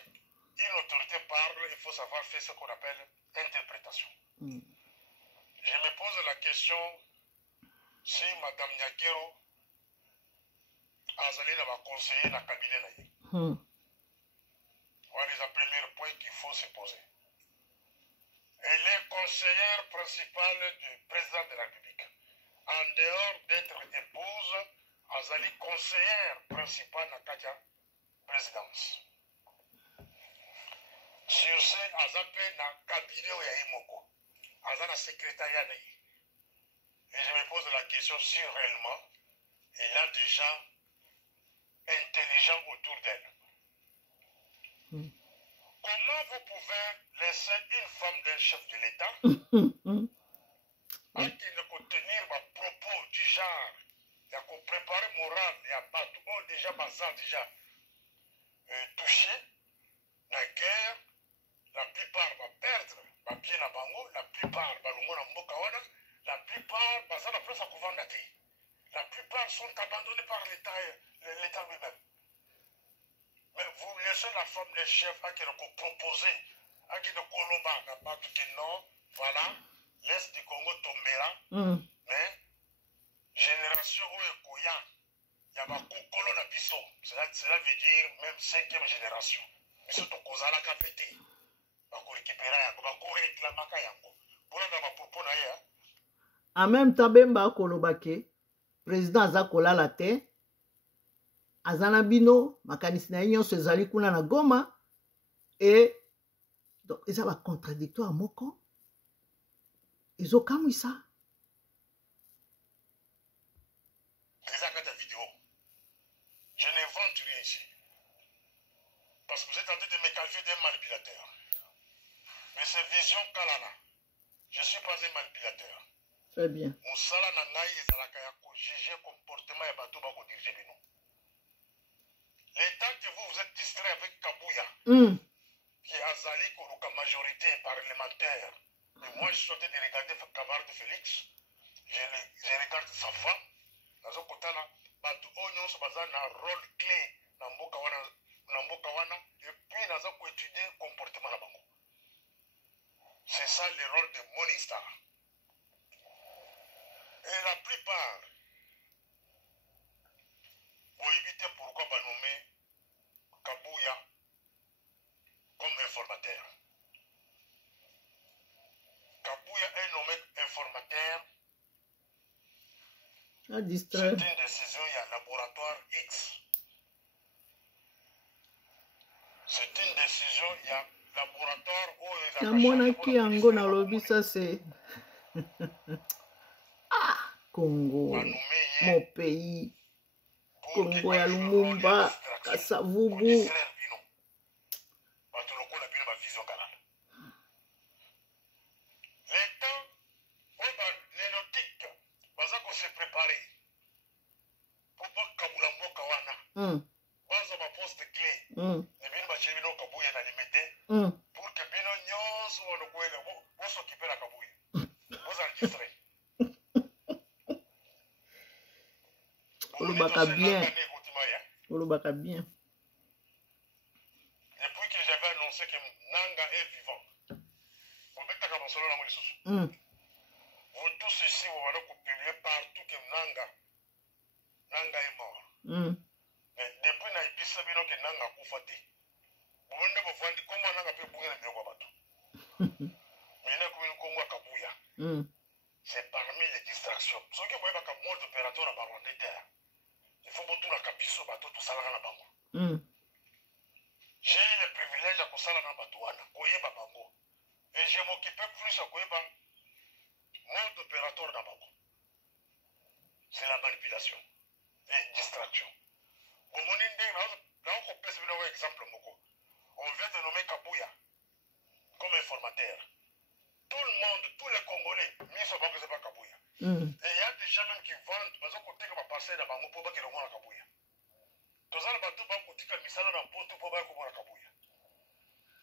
une autorité parle, il faut savoir faire ce qu'on appelle interprétation. Je me pose la question si Madame Nyakero Azali va conseiller la cabinet. Voilà les premiers points qu'il faut se poser. Elle est conseillère principale du président de la République. En dehors d'être épouse, Azali conseillère principale de la présidence. Sur ce, Azapé na cabinet ou Yahimoko. Azana secrétariat. Et je me pose la question si réellement il a déjà intelligent autour d'elle. Comment vous pouvez laisser une femme d'un chef de l'État à qui ne peut tenir ma propos du genre, il y a qu'on prépare moral, il y a pas tout déjà basant déjà touché, la guerre, la plupart va perdre, va bien à Bango, la plupart va le monde en Mokawana, la plupart va la place à Kouvandaté. La plupart sont abandonnés par l'État lui-même. Mais vous laissez la femme des chefs à qui nous proposer, à qui nous colomba, n'a pas tout non, voilà, l'Est du Congo tombera. Mais je génération Oekoya, il y a Bakokolo na biso. Cela veut dire même 5e génération. Biso to kozala kapete. Bako récupérer yango, bako réclamer yango. Pour na ba propos na ya. En même temps bemba kolobake président azakola la te. Azana bino makanisi na nyonso ezali kuna na Goma et donc eza ba contradictoire moko. Ezokamwisa. Je n'invente rien ici. Parce que vous êtes en train de me qualifier d'un manipulateur. Mais c'est vision Kalana. Je ne suis pas un manipulateur. Très bien. Moussala Nanaï et Zalakaya ko juger comportement et bateau bako diriger bino. L'état que vous êtes distrait avec Kabouya, qui est Azali Kourouka majorité parlementaire. Et moi, je suis en train de regarder Camarade Félix. Je regarde sa femme. Dans un côté, bato oignon se basa na rôle clé na mboka wana et puis naza ko étudier comportement na bango. C'est ça le rôle de Morning Star. Et la plupart vont éviter pourquoi va nommer Kabouya comme informateur. Kabouya est nommé informateur. C'est une décision, il y a laboratoire X. C'est une décision, il y a laboratoire où il monaki yango na lobi ça c'est ah Congo mon pays Congo ya Lumumba Kasavubu se préparer pour pas kabula mboka wana kwanza ma poste clé ne bino ba chebino Kabuya na limité pour que bino nyonso wono kwela bo s'occuper la Kabuya bo enregistrer olobaka bien depuis que j'avais annoncé que Nanga est vivant on mettre ka mosolo na mo lisusu. Vous tous ici, vous allez publier partout que Nanga est mort. Mais depuis que Ibissa Bino que Nanga a koufaté, vous venez vous voir comment Nanga peut bouger le bureau bateau. Mais il y a comme une Congo à Kabouya. C'est parmi les distractions. Ce qui est un mode opérateur à Baron de terre. Il faut que tout la capisso bateau, tout ça là dans Bango. J'ai eu le privilège à Kosala dans Batouana, Koyeba Bango. Et je m'occupais plus à Koyeba. Mode opérateur d'abord. C'est la manipulation et distraction. On vient de nommer Kabouya comme informateur. Tout le monde, tous les Congolais, mis sur banque, c'est pas Kabouya. Et il y a des gens même qui vendent, parce qu'on côté comme passer dans Bango pour qu'ils remontent à Kabouya. Tous les bateaux banques qui ont mis ça dans le pot pour qu'ils remontent à Kabouya.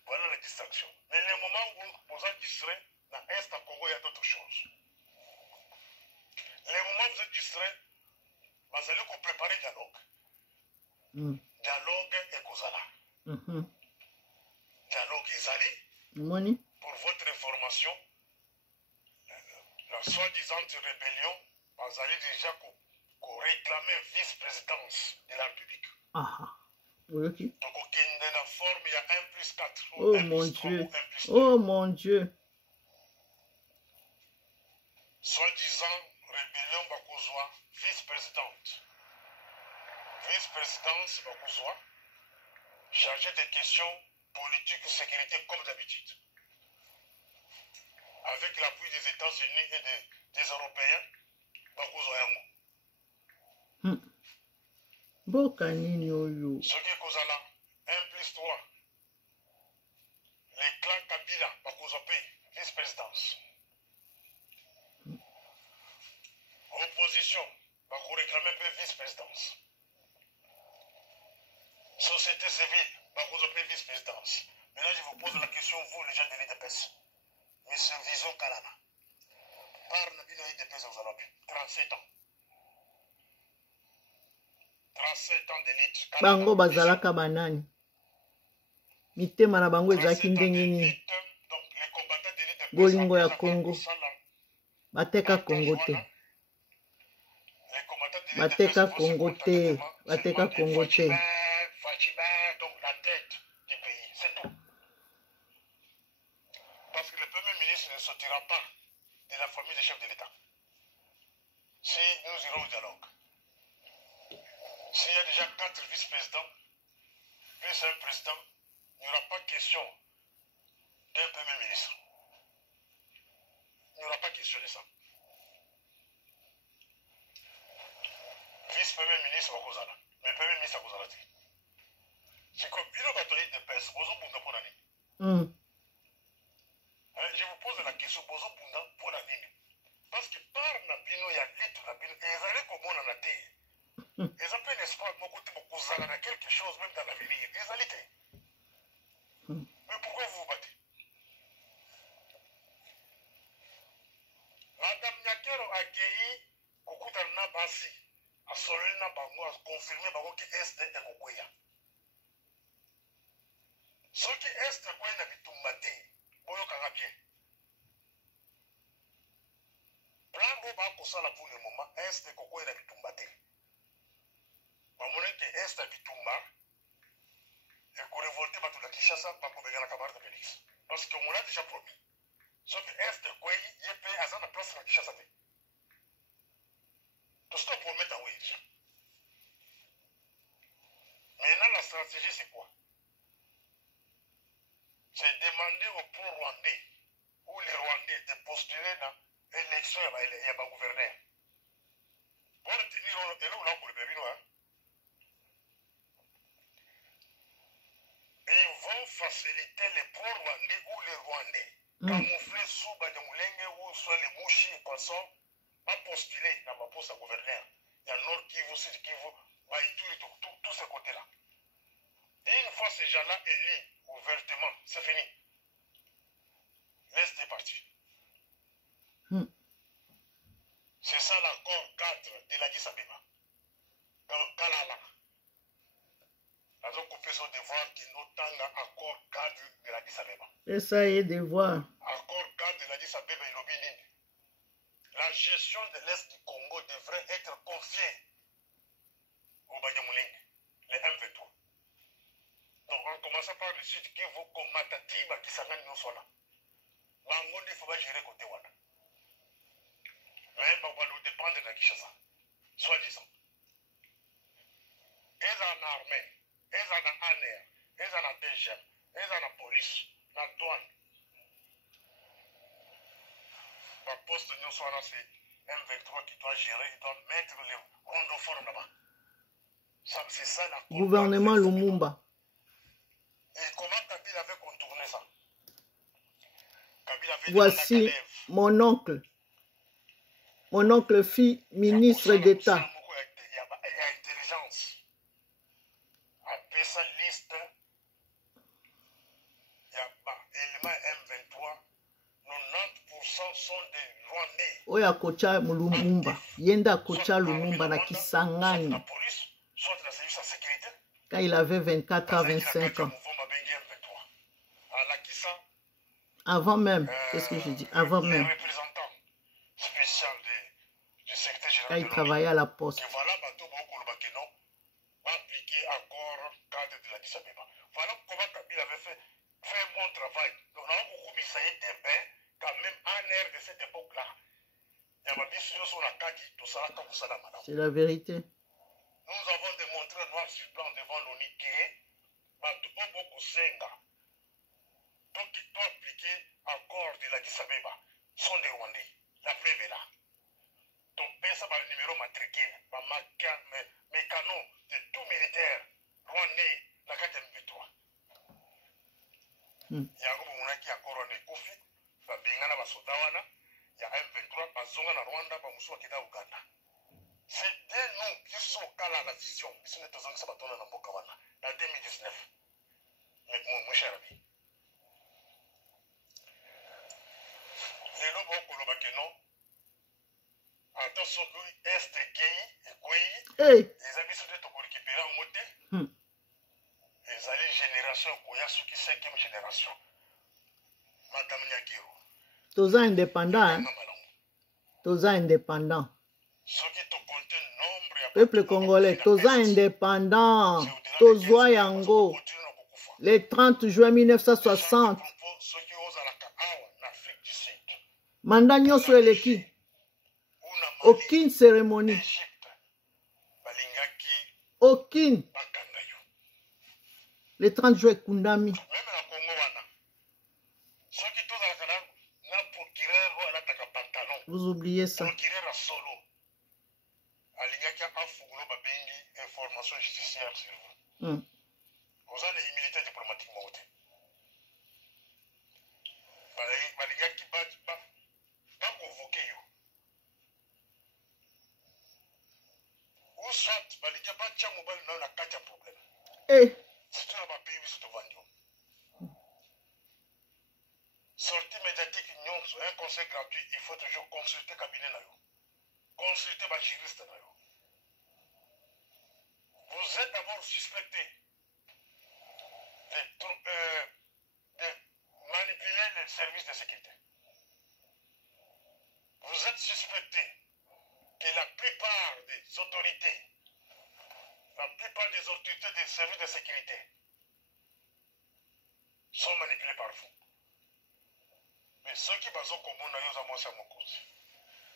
Voilà la distraction. Mais les moments où vous êtes distrait, dans l'Est à Congo, il y a d'autres choses. Les moments où vous êtes distrait, vous allez vous préparer dialogue. Dialogue et Kozala. Dialogue Ezali. Pour votre information, la soi-disant rébellion, vous allez déjà réclamer vice-présidence de la République. Donc, dans la forme, il y a 1+4. Oh mon Dieu. Oh mon Dieu. Soi-disant rébellion Bakouzwa, vice-présidente. Vice-présidence Bakouzwa, chargée des questions politiques et sécurité comme d'habitude. Avec l'appui des États-Unis et des Européens, Bakouzwa Yango. Ce qui est Kozala, 1+3. Les clans Kabila, Bakouzwa vice-présidence. Opposition, Bako réclamer un peu vice-présidence. Société civile, Bako vice-présidence. Maintenant, je vous pose la question, vous, les gens de l'IDPS. Monsieur Vison Kalana. Par Nabino IDPS aux Alopes, 37 ans. 37 ans d'élite. Bango bazalaka banani. Mitema na bango ezaki ndenge nini. Bolingo ya Congo. Bateka Congo te. Bateka Congo te. Bateka Congo te. Donc la tête du pays, c'est tout. Parce que le Premier ministre ne sortira pas de la famille des chefs de l'État. Si nous irons au dialogue, s'il y a déjà 4 vice-présidents, plus un président, il n'y aura pas question d'un Premier ministre. Il n'y aura pas question de ça. Vice-premier ministre wa kozala, mais Premier ministre wa kozala te. C'est comme il a battu des pèses, bozo bunda pour l'année. Je vous pose la question, bozo bunda pour l'année. Parce que par Nabino, il y a litre Nabino, et ils allaient comme on en a dit. Ils ont fait l'espoir de mon côté pour kozala dans quelque chose, même dans l'avenir. Ils allaient te. Mais pourquoi vous vous battez? Madame Nyakero a accueilli Kokutana Basi. A solena bango a confirmé bango que este est kokoya. Ce qui est quoi na bitumbate, boyo kanga bien. Plan bo ba kosala pour le moment, este kokoya na bitumbate. Ba mone que este bitumba et ko révolter ba to la Kinshasa pa ko bengana kamar de Félix. Parce qu'on l'a déjà promis. Ce qui est quoi yep azana place na Kinshasa te. Tout ce qu'on promet à Ouïd. Maintenant, la stratégie, c'est quoi? C'est demander au pro-rwandais ou les Rwandais de postuler dans l'élection et il y a un gouverneur. Pour tenir le bébé, ils vont faciliter les pro-rwandais ou les Rwandais, camoufler sous Banyamulenge ou soit les mouchis et poissons, à postuler dans ma poste à gouverneur. Il y a Nord Kivu, Sud Kivu, tous ces côtés-là. Et une fois ces gens-là élus ouvertement, c'est fini. Laisse-les partir. C'est ça l'accord 4 de l'Addis Abeba. Dans Kalala. Ils ont coupé son devoir qui nous tend accord 4 de l'Addis Abeba. Et ça y est, devoir. Accord 4 de l'Addis Abeba et l'Obénin. La gestion de l'Est du Congo devrait être confiée au Banyamulenge, les M23. Donc, en commençant par le Sud Kivu, comme Matatiba qui s'amène nous soit là. Bango, il faut pas gérer côté Wana. Mais on va nous dépendre de la Kinshasa, soi-disant. Ils en armée, ils en ANR, ils en DGM, ils en police, la douane. La poste nous soit là, c'est M23 qui doit gérer, il doit mettre les rondoformes là-bas. C'est ça la gouvernement Lumumba. Et comment Kabila avait contourné ça? Kabila avait Voici mon oncle. Mon oncle fit ministre d'État. Il y a intelligence. Après sa liste, il y a élément M23. 90% sont des Rwandais. Oya kocha Lumumba. Yenda kocha Lumumba na Kisangani. La police, soit la service de sécurité. Quand il avait 24 à 25 ans. Avant même, qu'est-ce que je dis? Avant même. Le représentant spécial du secrétaire général. Quand il travaillait à la poste. Voilà, appliquer accord cadre de l'Addis Abeba. Voilà comment Kabila avait fait un bon travail. Donc, on a beaucoup mis ça était bien, quand même, en air de cette époque-là. C'est la vérité. Nous avons démontré noir sur blanc devant l'ONU donc il doit appliquer accord de l'Addis Abeba. Sont des Rwandais. La preuve est là. Donc, ça va le numéro matricule, mécano de tout militaire rwandais, la 4M3. Il y a un qui a coroné Kofi, va bengana va sodawana, il y a M23, va zonga na Rwanda, va moussoua qui est Ouganda. C'est des noms qui sont calés à la vision. Ils sont tous en sabaton dans Bokawana, en 2019. Mais mon cher ami. Les lobes au Kolobakeno, attention que Est Kei et Kouei, les amis sont tous récupérés en moté. Les alliés génération Kouya, ceux qui 5e génération. Madame Nyakiro. Tous indépendants, hein? Tous indépendants. Ceux qui te comptent nombre, il y a Peuple congolais, toza indépendant, tozwa yango. Le 30 juin 1960. Mandat nyonso eleki. Aucune cérémonie. Aucune. Le 30 juin Kundami. Vous oubliez ça. Vous avez l'immunité diplomatique. Pas convoqué. Ou soit, il pas de mobile dans la carte problème. C'est tout le pays qui se vend. Sortie médiatique, un conseil gratuit, il faut toujours consulter le cabinet. Consulter le juriste. Vous êtes d'abord suspecté de manipuler les services de sécurité. Vous êtes suspecté que la plupart des autorités des services de sécurité sont manipulés par vous. Mais ceux qui basent au commun,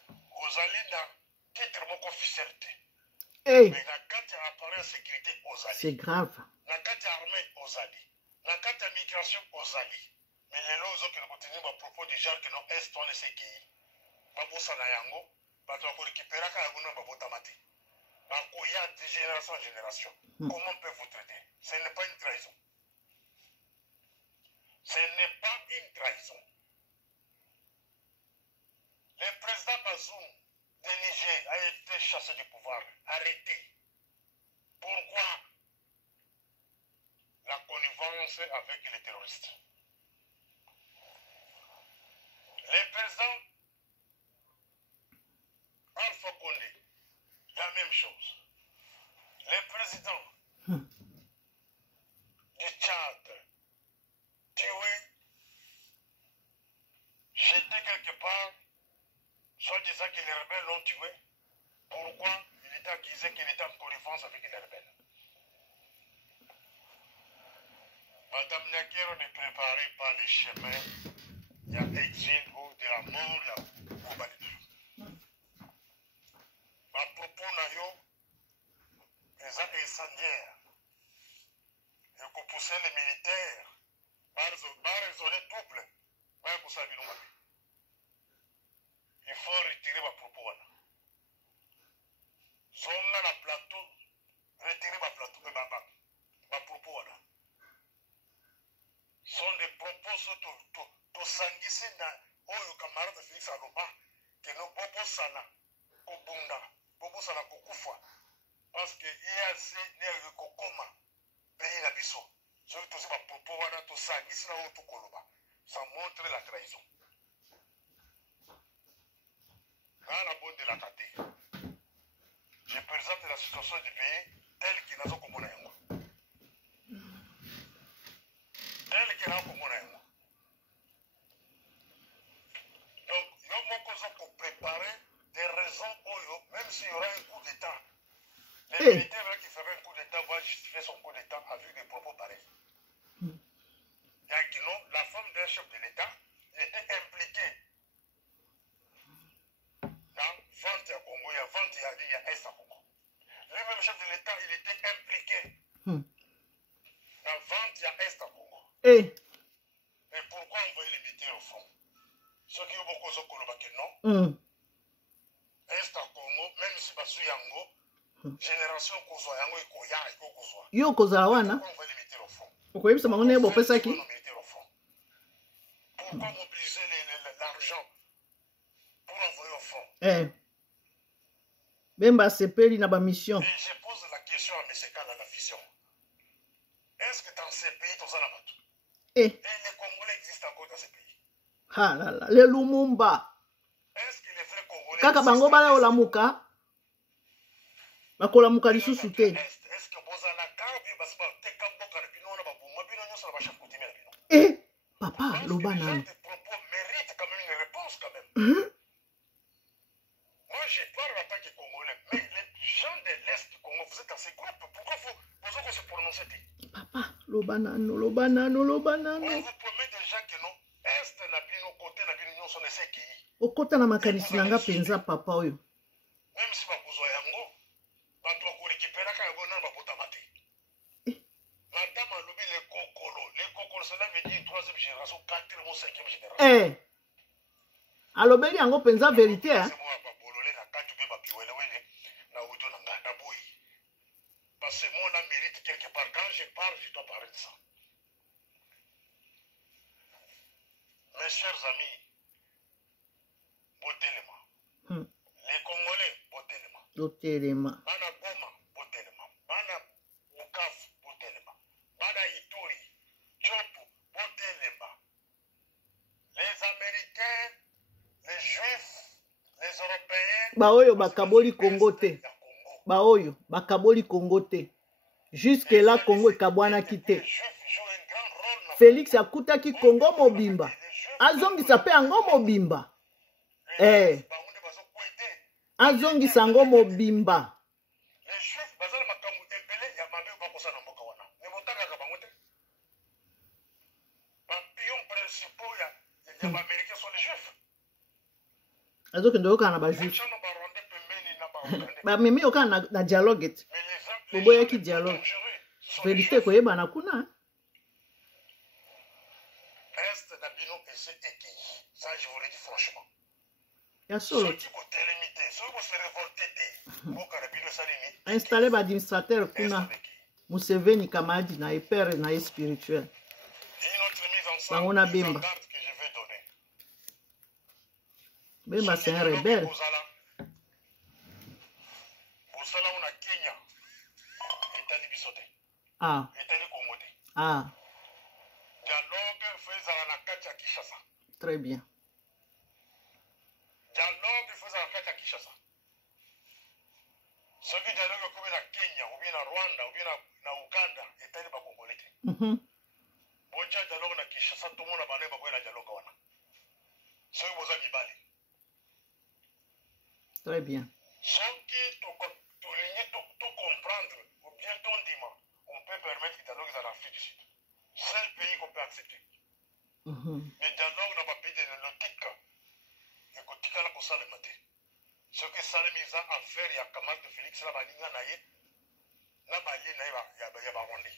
vous allez dans titre officiel. Mais la carte appareil sécurité aux alliés. C'est grave. La carte armée aux alliés. La carte migration aux alliés. Mais les lois qui continuent à propos du genre que nous estons les séquilles. Babosa na yango, bato va récupérer quand yango na babotamati. Bakoya de génération en génération. Comment peut vous traiter? Ce n'est pas une trahison. Ce n'est pas une trahison. Le président Bazoum de Niger a été chassé du pouvoir, arrêté. Pourquoi? La connivence avec les terroristes. Le président Alpha Condé, la même chose. Le président du Tchad, tué, jeté quelque part, soit disant que les rebelles l'ont tué. Pourquoi? Il était accusé qu'il était en connivence avec les rebelles. Madame Nakero ne préparait pas les chemins. Il y a exil ou de la mort, il y a Obalidou. Ma propos nayo, les incendiaires. Et qu'on poussait les militaires, par raisonner double, par pour ça, il faut retirer ma propos. Si on a la plateau, retirer ma plateau, ma propos. Sont des propos to sangisi na oyo camarade Félix Aloba que nous bobo sana kobunda bobo sana kokufa parce que IAC ne kokoma pays na biso so to se ba propos wana to sangisi na oyo to koloba ça montre la trahison dans la bonne de la tête. Je présente la situation du pays telle qu'il n'a pas comme on tel qu'il a comme on. Donc, il y a beaucoup de choses pour préparer des raisons même s'il y aura un coup d'État. Les militaires qui feraient un coup d'État vont justifier son coup d'État avec des propos pareils. La femme d'un chef de l'État était impliquée dans vente à Congo, il y a vente à Est à Congo. Lui-même chef de l'État, il était impliqué dans vente à Est à Congo. Et pourquoi envoyer les militaires au front? Ceux qui ont beaucoup de choses non. Est à Congo, même si Basu Yango, génération Kozo Yango et Koya et Kozo. Yo Kozawana. Pourquoi envoyer les militaires au front? Pourquoi ça m'a donné un peu ça qui? Pourquoi mobiliser l'argent pour envoyer au front? Bemba sepeli na ba mission. Et je pose la question à M. Kala la vision. Est-ce que dans ces pays, tu as la bateau? Et les Congolais existent encore dans ces pays? Ah là là, les Lumumba. Est-ce que les vrais Congolais Kaka bango bala olamuka? Bakolamuka lisusu te. Est-ce que vous avez carbi basba te kambo karabino na babu mabino nyoso na basha kutimia bino? Papa, lobana. Les propos méritent quand même une réponse quand même. Moi, j'ai pas l'attaque congolais, mais les gens de l'Est banano, lo banano, lo On banano. vous promet déjà que non. Est na bino côté na bino nyonso na seki. Okota na makanisi nanga penza papa oyo. Même si bakozwa yango, bato bakorécupéra ka yango na babotama te. Madame alobi les kokolo, cela veut dire 3e génération, 4e ou 5e génération. Alobeli yango penza vérité, hein? Parce que moi, on a mérite quelque part. Quand je parle, je dois parler de ça. Mes chers amis, Botelema. Les Congolais, Botelema. Botelema. Bana Goma, Botelema. Bana Bukavu, Botelema. Bana Ituri, Chopo, Botelema. Les Américains, les Juifs, les Européens. Baoyo bakaboli Congo te. Baoyo bakaboli Congo te. Jusque là Congo ekabwana kite. Félix akutaki Congo mobimba. Azongisa pe yango mobimba. Azongisa yango mobimba. Les Juifs bazala makambo ebele ya mabe bakosa na mboka wana. Ne botaka bango te. Ba pions principaux ya Américains sont les Juifs. Azokende yoka na ba Juifs. Ba mimi yoka na dialogue et. Bobo yaki dialogue. Vérité koyeba na kuna. Reste na bino ese eki. Ça je vous le dis franchement. Ya solo. Ceux qui vont limiter, ceux qui vont se révolter, boka na bino salimi. Installer ba administrateur kuna. Museveni Kamadi na hyper na spirituel. Une autre mise en scène Bango na bimba. que je vais donner. Bemba c'est un rebelle. Bosala on a Kenya. Etali bisote. Etali Congo te. Dialogue faisant la kati ya Kinshasa. Très bien. Dialogue faisant la kati ya Kinshasa. Soki dialogue comme na Kenya, ou bien na Rwanda, ou bien na Uganda, etali ba Congolais te. Bocha dialogue na Kinshasa, tout le monde a bané ba na dialogue wana. Soki boza mibali. Très bien. Soki to comprendre, ou bien ton dima, on peut permettre que dialogue dans l'Afrique du Sud. C'est le pays qu'on peut accepter. Mais dialogue n'a pas pays de l'autique. Et qu'on tika la kosa le maté. Ce que ça les mise à faire, il y a Kamad de Félix la baninga naye. Na baye naye ya ba Rwanda.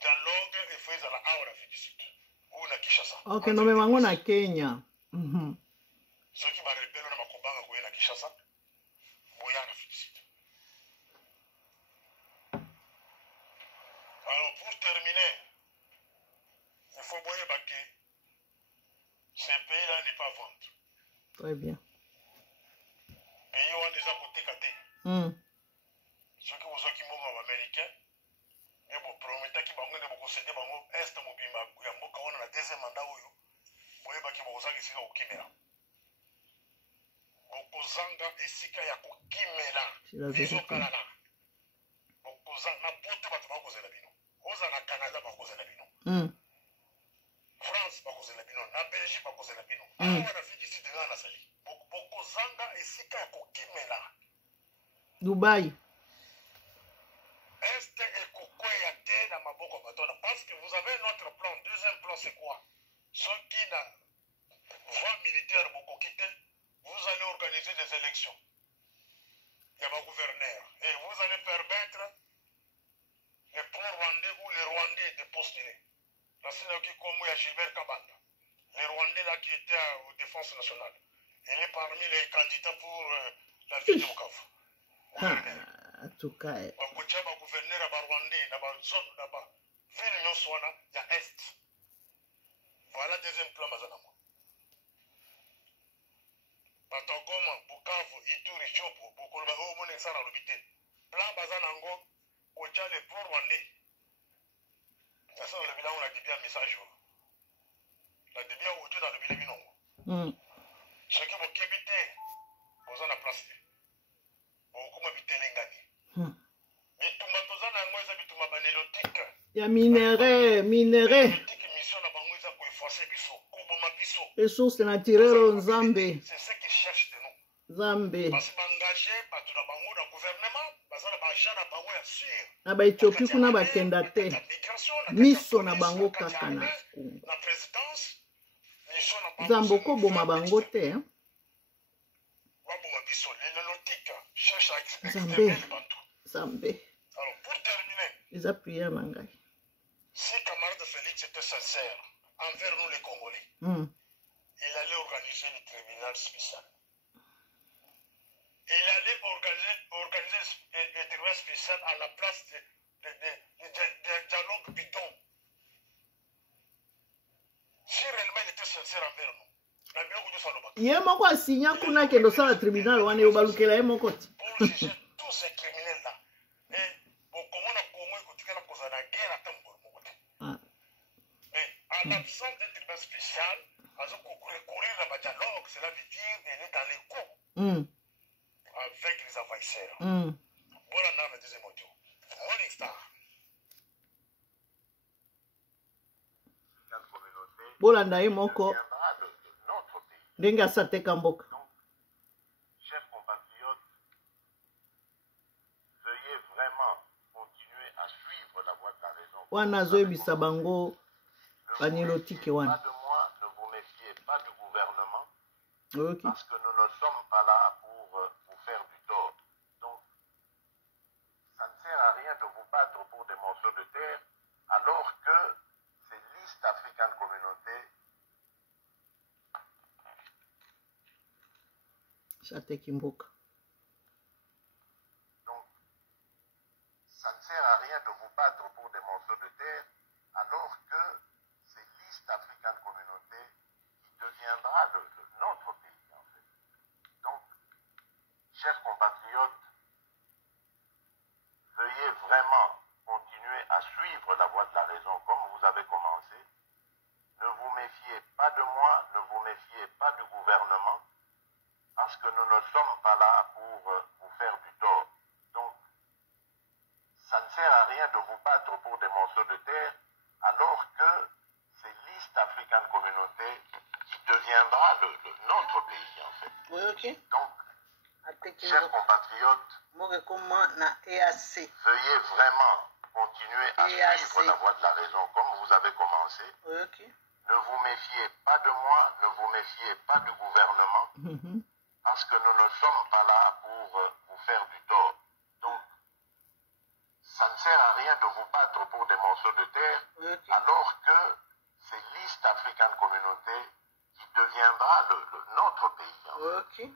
Dialogue est fait à la Afrique du Sud. Ou na Kinshasa. Ok, non mais mango na Kenya. Ceux qui va répéter na makobanga ko na Kinshasa. Boya na Afrique du Sud. Alors pour terminer, il faut voir que ces pays-là n'est pas vendre. Très bien. Pays ont déjà côté caté. Ceux qui vous qui m'ont américain, mais vous promettez qu'ils vont vous concéder bango est mobimba ya mboka wana na deuxième mandat oyo. Boye baki bokozanga esika kokimela. Bokozanga esika ya kokimela. Biso kalala. Bokozanga na poto bato bakozela bino. Oza na Canada bakozela bino. France bakozela bino. Na Belgique bakozela bino. Awa na fiki site na sali. Bokozanga esika ya kokimela. Dubaï. Est et kokwea te na maboko batona. Parce que vous avez notre plan. Deuxième plan c'est quoi? Ceux qui na voie militaire beaucoup quitté, vous allez organiser des élections. Il y a un gouverneur. Et vous allez permettre les pro-Rwandais ou les Rwandais de postuler. Là, c'est là qui comme il y a Gilbert Kabanda. Les Rwandais là qui étaient aux défenses nationales. Il est parmi les candidats pour la ville de Bukavu. En tout cas. Bakocha gouverneur à Rwandais, dans la zone là-bas. Ville Nyoswana, il y a Est. Voilà deuxième plan Mazanamo. Batagoma, Bukavu, Ituri, Chopo, Bukolba, Omone, Sara, Lubite. Plan Bazanango, Kocha les pro-Rwandais. Ça sent le bilan, on a dit bien message. La débia autour dans le bilan binongo. Ce qui vous kébité, vous en a placé. Vous habitez l'engagé. Mais tout le monde a un habitement banélotique. Il y a minéré. Mission na bango eza ko effacer biso, ko boma biso. Ressources naturelles en Zambie. C'est ce qu'ils cherchent de nous. Zambe. Parce que engagé par tout le gouvernement, parce que l'argent n'a pas eu sûr. Na ba Ethiopie kuna bakenda te. Miso na bango kaka na Congo. La présidence, Zamboko boma bango te. Zambe. Zambe. Alors, pour terminer, Eza prière mangai. si camarade Félix était sincère envers nous les Congolais, il allait organiser le tribunal spécial. Il allait organiser le tribunal spécial à la place des dialogues bidons. Si réellement il était sincère envers nous, ye moko asinya kuna kendo sala tribunal wane obalukela ye moko ti. Pour juger tous ces criminels là. Et comment on a écouté la cause de la guerre à Tambour. Mais en l'absence d'un tribunal spécial, recourir à un dialogue, cela veut dire qu'il est dans les coups avec les envahisseurs. Voilà dans le deuxième audio. Morning Star. Bolanda ye moko ndenge asateka mboka. Chers compatriotes, veuillez vraiment continuer à suivre la voie de la raison. Wana azoyebisa bango banilotike wana. Pas de moi, ne vous méfiez pas du gouvernement, Okay. parce que nous ne sommes pas là pour vous faire du tort. Donc, ça ne sert à rien de vous battre pour des morceaux de terre, alors que c'est l'East African Communauté. Sateki mboka. Donc, ça ne sert à rien de vous battre pour des morceaux de terre, alors que c'est l'East African Communauté qui deviendra notre pays, en fait. Donc, chers compatriotes, veuillez vraiment continuer à suivre la voie de la raison comme vous avez commencé. Ne vous méfiez pas de moi, ne vous méfiez pas du gouvernement, parce que nous ne sommes pas là pour vous faire du tort. Donc, ça ne sert à rien de vous battre pour des morceaux de terre, alors que c'est l'East African Communauté qui deviendra notre pays, en fait. Okay. Donc, chers compatriotes, veuillez vraiment continuer à suivre la voie de la raison comme vous avez commencé. Okay. Ne vous méfiez pas de moi, ne vous méfiez pas du gouvernement, parce que nous ne sommes pas là pour vous faire du tort. Donc, ça ne sert à rien de vous battre pour des morceaux de terre, alors que c'est l'East African Communauté qui deviendra notre pays. Okay.